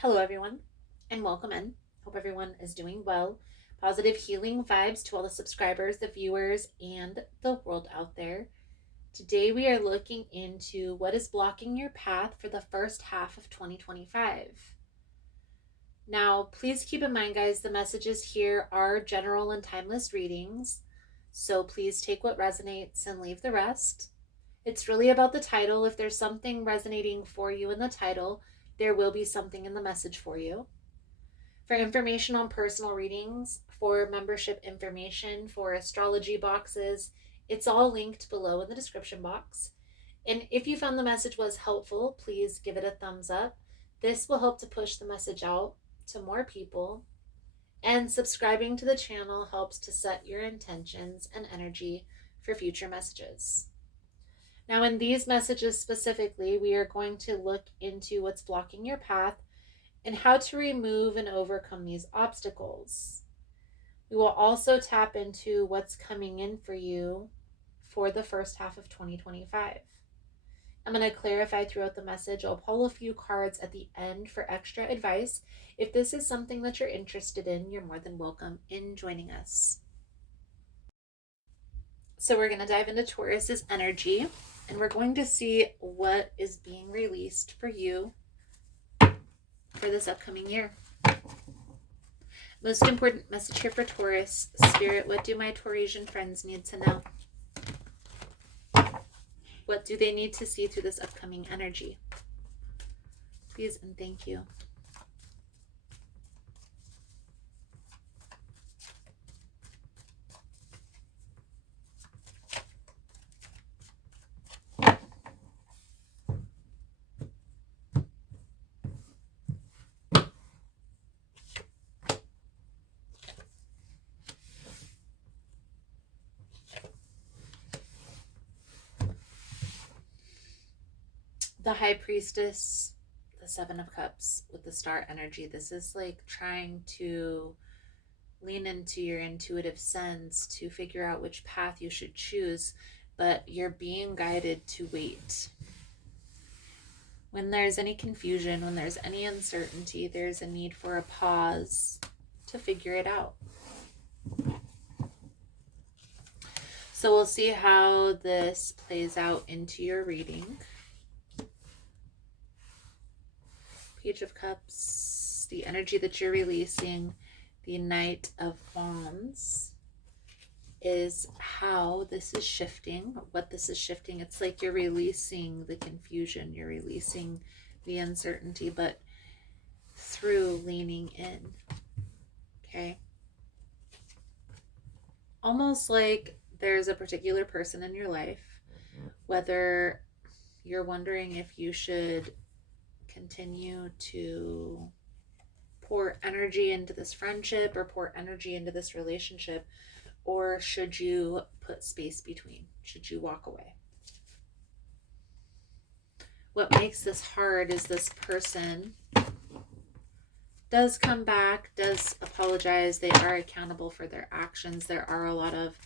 Hello, everyone, and welcome in. Hope everyone is doing well. Positive healing vibes to all the subscribers, the viewers, and the world out there. Today, we are looking into what is blocking your path for the first half of 2025. Now, please keep in mind, guys, the messages here are general and timeless readings. So please take what resonates and leave the rest. It's really about the title. If there's something resonating for you in the title, there will be something in the message for you. For information on personal readings, for membership information, for astrology boxes, it's all linked below in the description box. And if you found the message was helpful, please give it a thumbs up. This will help to push the message out to more people. And subscribing to the channel helps to set your intentions and energy for future messages. Now, in these messages specifically, we are going to look into what's blocking your path and how to remove and overcome these obstacles. We will also tap into what's coming in for you for the first half of 2025. I'm going to clarify throughout the message. I'll pull a few cards at the end for extra advice. If this is something that you're interested in, you're more than welcome in joining us. So we're going to dive into Taurus's energy, and we're going to see what is being released for you for this upcoming year. Most important message here for Taurus. Spirit, what do my Taurasian friends need to know? What do they need to see through this upcoming energy? Please and thank you. The High Priestess, the Seven of Cups with the star energy. This is like trying to lean into your intuitive sense to figure out which path you should choose, but you're being guided to wait. When there's any confusion, when there's any uncertainty, there's a need for a pause to figure it out. So we'll see how this plays out into your reading. Page of Cups, the energy that you're releasing, the Knight of Wands is how this is shifting, what this is shifting. It's like you're releasing the confusion, you're releasing the uncertainty, but through leaning in. Okay? Almost like there's a particular person in your life, whether you're wondering if you should continue to pour energy into this friendship or pour energy into this relationship, or should you put space between? Should you walk away? What makes this hard is this person does come back, does apologize. They are accountable for their actions. There are a lot of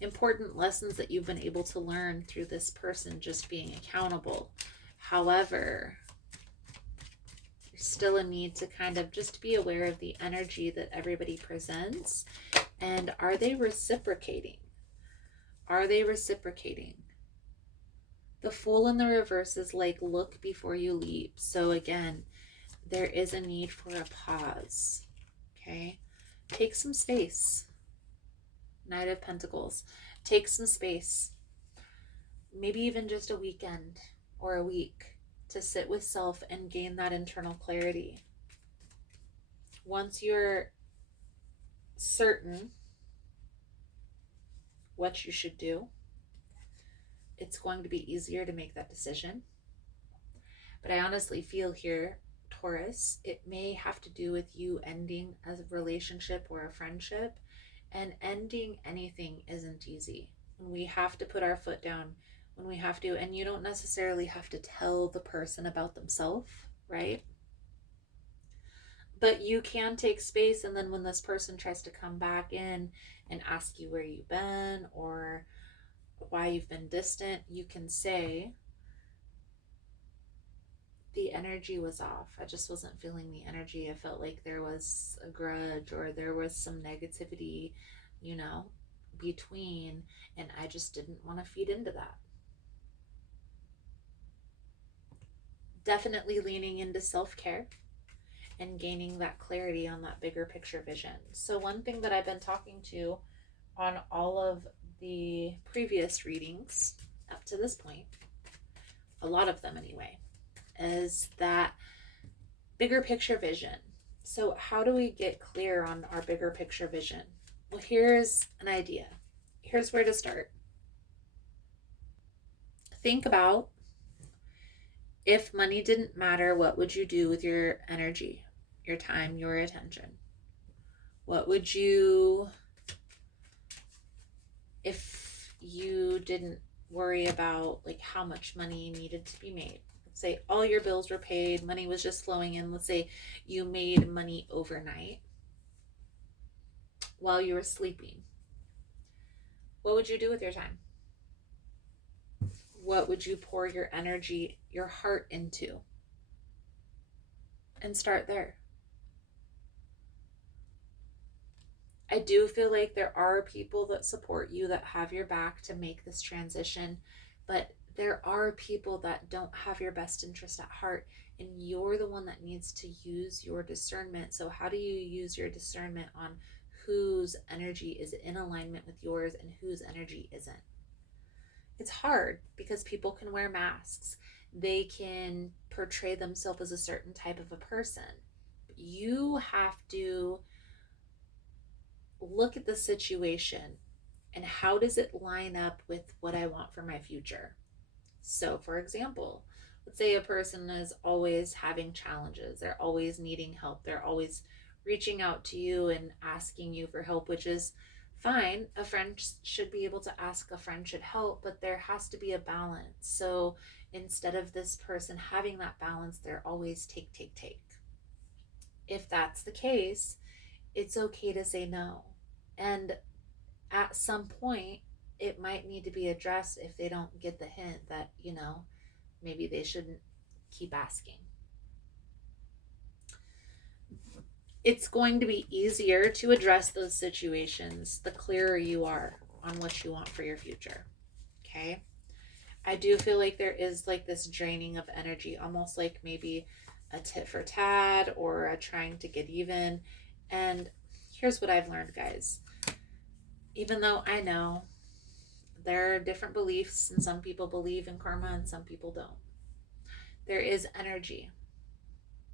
important lessons that you've been able to learn through this person just being accountable. However, there's still a need to kind of just be aware of the energy that everybody presents. And are they reciprocating? Are they reciprocating? The Fool in the reverse is like, look before you leap. So again, there is a need for a pause. Okay? Take some space. Knight of Pentacles. Take some space. Maybe even just a weekend or a week to sit with self and gain that internal clarity. Once you're certain what you should do, it's going to be easier to make that decision. But I honestly feel here, Taurus, it may have to do with you ending a relationship or a friendship. And ending anything isn't easy. We have to put our foot down when we have to. And you don't necessarily have to tell the person about themselves, right? But you can take space, and then when this person tries to come back in and ask you where you've been or why you've been distant, you can say, the energy was off. I just wasn't feeling the energy. I felt like there was a grudge or there was some negativity, you know, between, and I just didn't want to feed into that. Definitely leaning into self-care and gaining that clarity on that bigger picture vision. So one thing that I've been talking to on all of the previous readings up to this point, a lot of them anyway, is that bigger picture vision. So, how do we get clear on our bigger picture vision? Well, here's an idea. Here's where to start. Think about, if money didn't matter, what would you do with your energy, your time, your attention? What would you, if you didn't worry about like how much money needed to be made? Let's say all your bills were paid, money was just flowing in. Let's say you made money overnight while you were sleeping. What would you do with your time? What would you pour your energy, your heart into? And start there. I do feel like there are people that support you, that have your back to make this transition, but there are people that don't have your best interest at heart, and you're the one that needs to use your discernment. So how do you use your discernment on whose energy is in alignment with yours and whose energy isn't? It's hard because people can wear masks. They can portray themselves as a certain type of a person. You have to look at the situation and how does it line up with what I want for my future. So, for example, let's say a person is always having challenges, they're always needing help, they're always reaching out to you and asking you for help, which is fine. A friend should be able to ask a friend should help, but there has to be a balance. So instead of this person having that balance, they're always take, take, take. If that's the case, it's okay to say no. And at some point, it might need to be addressed if they don't get the hint that, maybe they shouldn't keep asking. It's going to be easier to address those situations the clearer you are on what you want for your future. Okay? I do feel like there is like this draining of energy, almost like maybe a tit for tat or a trying to get even. And here's what I've learned, guys. Even though I know there are different beliefs, and some people believe in karma and some people don't, there is energy,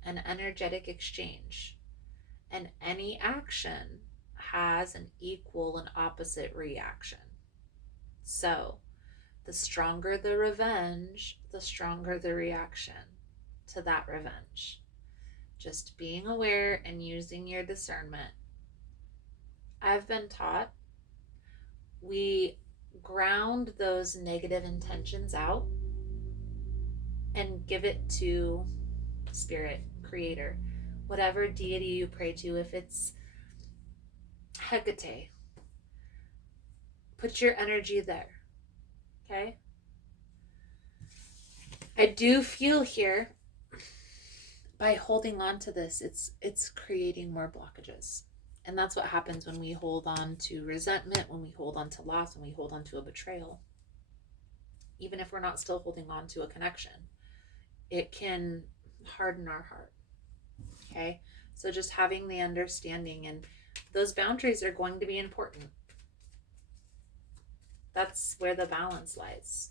an energetic exchange. And any action has an equal and opposite reaction. So, the stronger the revenge, the stronger the reaction to that revenge. Just being aware and using your discernment. I've been taught we ground those negative intentions out and give it to Spirit, Creator, whatever deity you pray to. If it's Hecate, put your energy there. Okay? I do feel here, by holding on to this, it's creating more blockages. And that's what happens when we hold on to resentment, when we hold on to loss, when we hold on to a betrayal. Even if we're not still holding on to a connection, it can harden our heart. Okay? So just having the understanding, and those boundaries are going to be important. That's where the balance lies.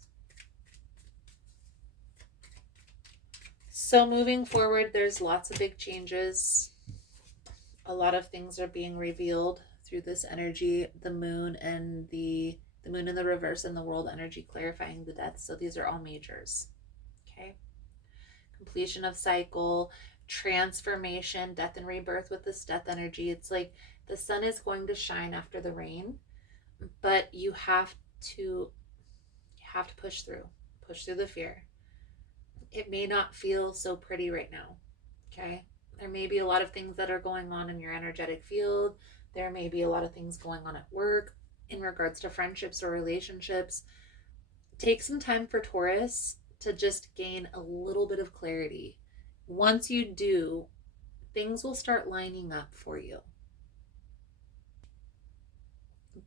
So moving forward, there's lots of big changes. A lot of things are being revealed through this energy, the moon and the moon in the reverse and the world energy clarifying the death. So these are all majors. Okay. Completion of cycle, transformation, death and rebirth with this death energy. It's like the sun is going to shine after the rain, but you have to push through the fear. It may not feel so pretty right now. Okay. There may be a lot of things that are going on in your energetic field. There may be a lot of things going on at work in regards to friendships or relationships. Take some time for Taurus to just gain a little bit of clarity. Once you do, things will start lining up for you.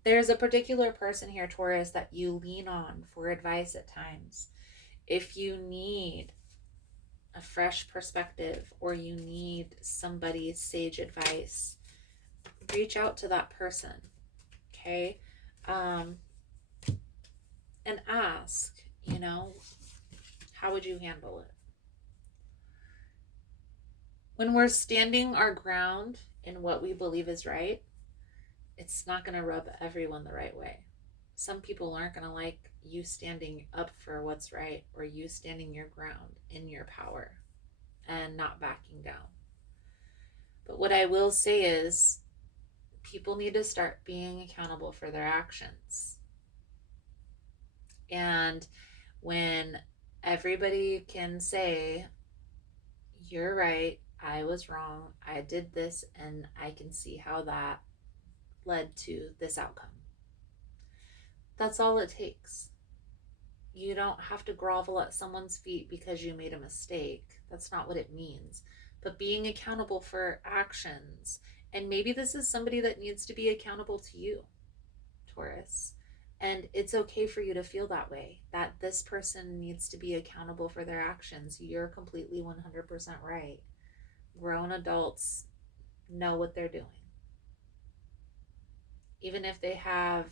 There's a particular person here, Taurus, that you lean on for advice at times. If you need a fresh perspective or you need somebody's sage advice, reach out to that person, okay? And ask, how would you handle it? When we're standing our ground in what we believe is right, it's not going to rub everyone the right way. Some people aren't going to like you standing up for what's right or you standing your ground in your power and not backing down. But what I will say is people need to start being accountable for their actions. And when everybody can say, you're right, I was wrong, I did this, and I can see how that led to this outcome. That's all it takes. You don't have to grovel at someone's feet because you made a mistake. That's not what it means. But being accountable for actions, and maybe this is somebody that needs to be accountable to you, Taurus. And it's okay for you to feel that way, that this person needs to be accountable for their actions. You're completely 100% right. Grown adults know what they're doing. Even if they have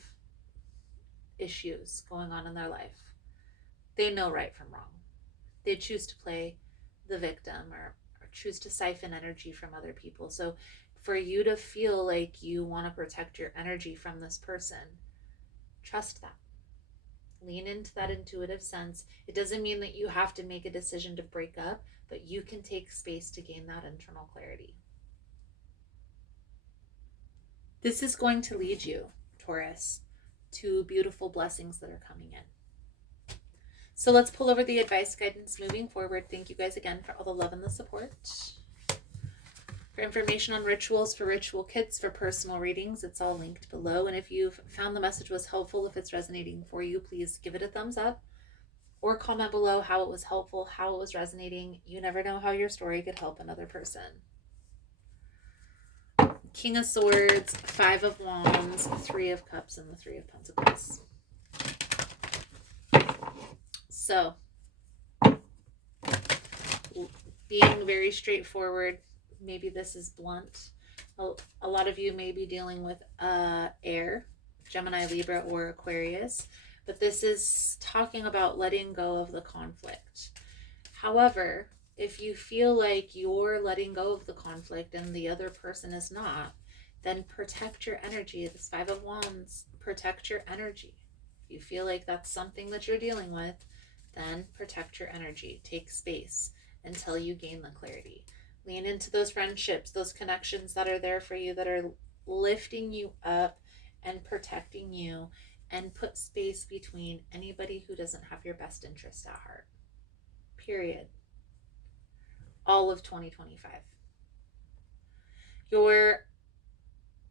issues going on in their life, they know right from wrong. They choose to play the victim or choose to siphon energy from other people. So for you to feel like you want to protect your energy from this person, trust that. Lean into that intuitive sense. It doesn't mean that you have to make a decision to break up, but you can take space to gain that internal clarity. This is going to lead you, Taurus, to beautiful blessings that are coming in. So let's pull over the advice guidance moving forward. Thank you guys again for all the love and the support. For information on rituals for ritual kits for personal readings, it's all linked below. And if you've found the message was helpful, if it's resonating for you, please give it a thumbs up or comment below how it was helpful, how it was resonating. You never know how your story could help another person. King of Swords, Five of Wands, Three of Cups, and the Three of Pentacles. So, being very straightforward, maybe this is blunt. A lot of you may be dealing with air, Gemini, Libra, or Aquarius, but this is talking about letting go of the conflict. However, if you feel like you're letting go of the conflict and the other person is not, then protect your energy. This Five of Wands, protect your energy. If you feel like that's something that you're dealing with, then protect your energy. Take space until you gain the clarity. Lean into those friendships, those connections that are there for you, that are lifting you up and protecting you, and put space between anybody who doesn't have your best interest at heart. Period. All of 2025. Your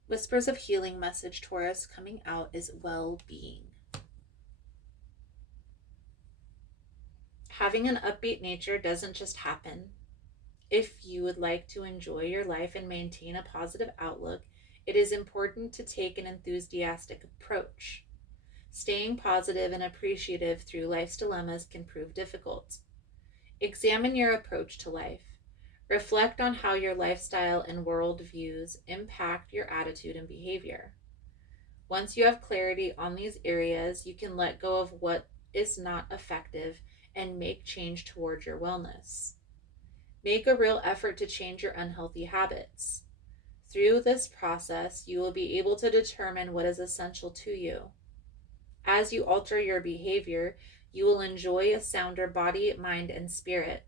Whispers of Healing message, Taurus, coming out is well-being. Having an upbeat nature doesn't just happen. If you would like to enjoy your life and maintain a positive outlook, it is important to take an enthusiastic approach. Staying positive and appreciative through life's dilemmas can prove difficult. Examine your approach to life. Reflect on how your lifestyle and worldviews impact your attitude and behavior. Once you have clarity on these areas, you can let go of what is not effective and make change toward your wellness. Make a real effort to change your unhealthy habits. Through this process, you will be able to determine what is essential to you. As you alter your behavior, you will enjoy a sounder body, mind, and spirit.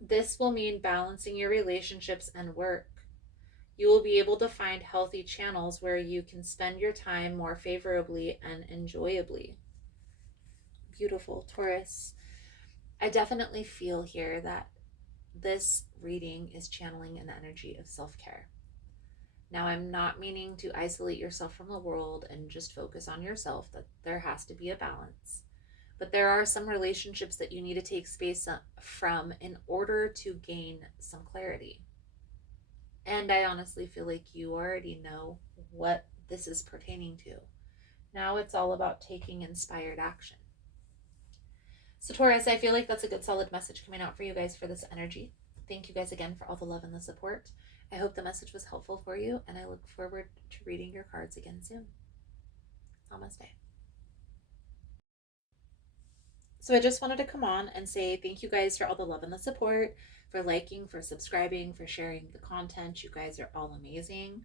This will mean balancing your relationships and work. You will be able to find healthy channels where you can spend your time more favorably and enjoyably. Beautiful, Taurus. I definitely feel here that this reading is channeling an energy of self-care. Now, I'm not meaning to isolate yourself from the world and just focus on yourself, that there has to be a balance. but there are some relationships that you need to take space from in order to gain some clarity. And I honestly feel like you already know what this is pertaining to. Now it's all about taking inspired action. So, Taurus, I feel like that's a good solid message coming out for you guys for this energy. Thank you guys again for all the love and the support. I hope the message was helpful for you, and I look forward to reading your cards again soon. Namaste. So I just wanted to come on and say thank you guys for all the love and the support, for liking, for subscribing, for sharing the content. You guys are all amazing.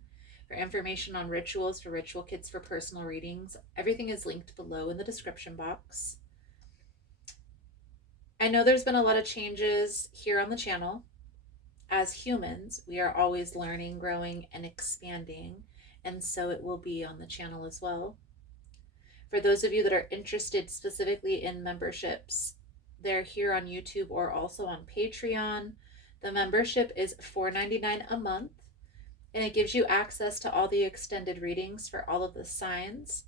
For information on rituals, for ritual kits, for personal readings, everything is linked below in the description box. I know there's been a lot of changes here on the channel. As humans, we are always learning, growing, and expanding, and so it will be on the channel as well. For those of you that are interested specifically in memberships, they're here on YouTube or also on Patreon. The membership is $4.99 a month, and it gives you access to all the extended readings for all of the signs,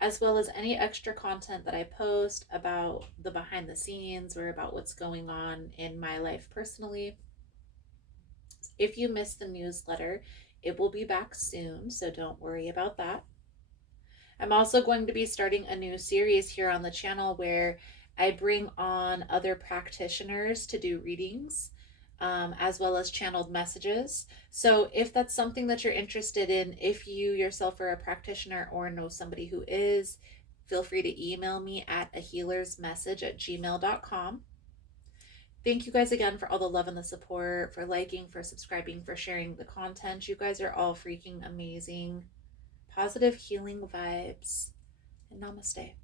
as well as any extra content that I post about the behind the scenes or about what's going on in my life personally. If you missed the newsletter, it will be back soon, so don't worry about that. I'm also going to be starting a new series here on the channel where I bring on other practitioners to do readings, as well as channeled messages. So if that's something that you're interested in, if you yourself are a practitioner or know somebody who is, feel free to email me at ahealersmessage@gmail.com. Thank you guys again for all the love and the support, for liking, for subscribing, for sharing the content. You guys are all freaking amazing. Positive healing vibes, and namaste.